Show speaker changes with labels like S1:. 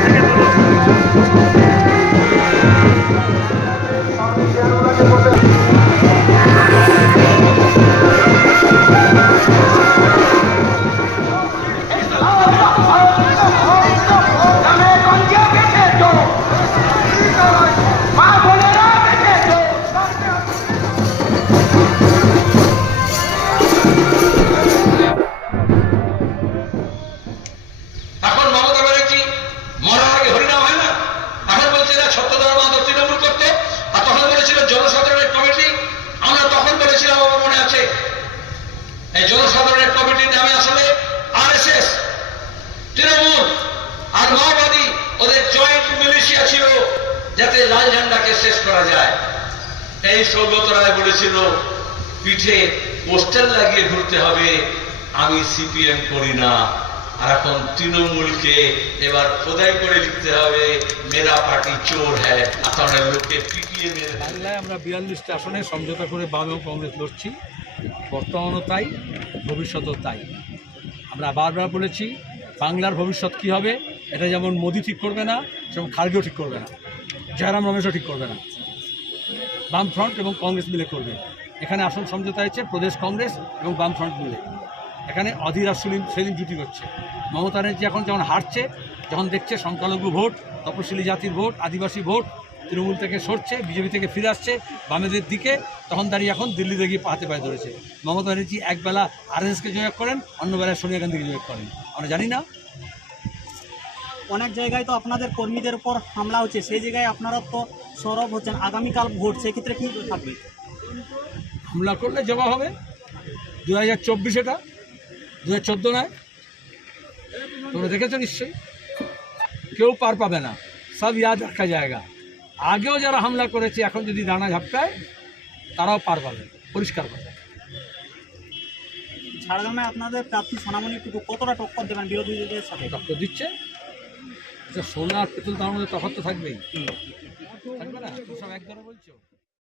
S1: এখন এই জনসাধারণের কমিটির নামে আসলে আরএসএস, তৃণমূল আর মাওবাদী, ওদের জয়েন্ট মিলিশিয়া ছিল যাতে লাল ঝান্ডাকে শেষ করা যায়। এই সৌগত রায় বলেছিল, পিঠে পোস্টার লাগিয়ে ঘুরতে হবে, আমি সিপিএম করি না। আর এখন তৃণমূলকে এবার খোদাই করে লিখতে হবে মেরা পার্টি চোর মেরে
S2: বাংলায় আমরা বিয়াল্লিশটা আসনে সমঝোতা করে বাম এবং কংগ্রেস লড়ছি। বর্তমানও তাই, ভবিষ্যতেও তাই। আমরা বারবার বলেছি, বাংলার ভবিষ্যৎ কী হবে? এটা যেমন মোদি ঠিক করবে না, সেরকম খার্গেও ঠিক করবে না। জয়রাম রমেশও ঠিক করবে না। বামফ্রন্ট এবং কংগ্রেস মিলে করবে। এখানে আসন সমঝোতা হয়েছে প্রদেশ কংগ্রেস এবং বামফ্রন্ট মিলে। এখানে অধীর আর সুলিম সেদিন জুটি করছে মমতা ব্যানার্জি এখন যেমন হারছে যখন দেখছে সংখ্যালঘু ভোট তপশিলি জাতির ভোট আদিবাসী ভোট তৃণমূল থেকে সরছে বিজেপি থেকে ফিরে আসছে বামেদের দিকে তখন দাঁড়িয়ে এখন দিল্লিতে গিয়ে হাতে পায়ে ধরেছে। মমতা ব্যানার্জি একবেলা আরএসএসকে জয় করেন অন্য বেলায় সোনিয়া গান্ধীকে জয় করেন। আমরা জানি না।
S3: অনেক জায়গায় তো আপনাদের কর্মীদের উপর হামলা হচ্ছে সেই জায়গায় আপনারা তো সরব হচ্ছেন। আগামীকাল ভোট সেক্ষেত্রে কী থাকবে?
S2: হামলা করলে জবাব হবে। দু হাজার চব্বিশ এটা দু হাজার চোদ্দ নয়। তোমরা দেখেছ নিশ্চয়ই। কেউ পার পাবে না। সব ইয়াদ রাখা জায়গা। আগেও যারা হামলা করেছে এখন যদি দানা ঝাপটায় তারাও পার পাবে পরিষ্কার কথা।
S3: ঝাড়গ্রামে আপনাদের প্রার্থী সোনামণি টুকু কতটা টক্কর দেবেন বিরোধীদের সাথে?
S2: টক্কর দিচ্ছে। আচ্ছা সোনা আর পেতল তার মধ্যে তফাৎ তো থাকবেই। থাকবে না? সব এক ধরে বলছো?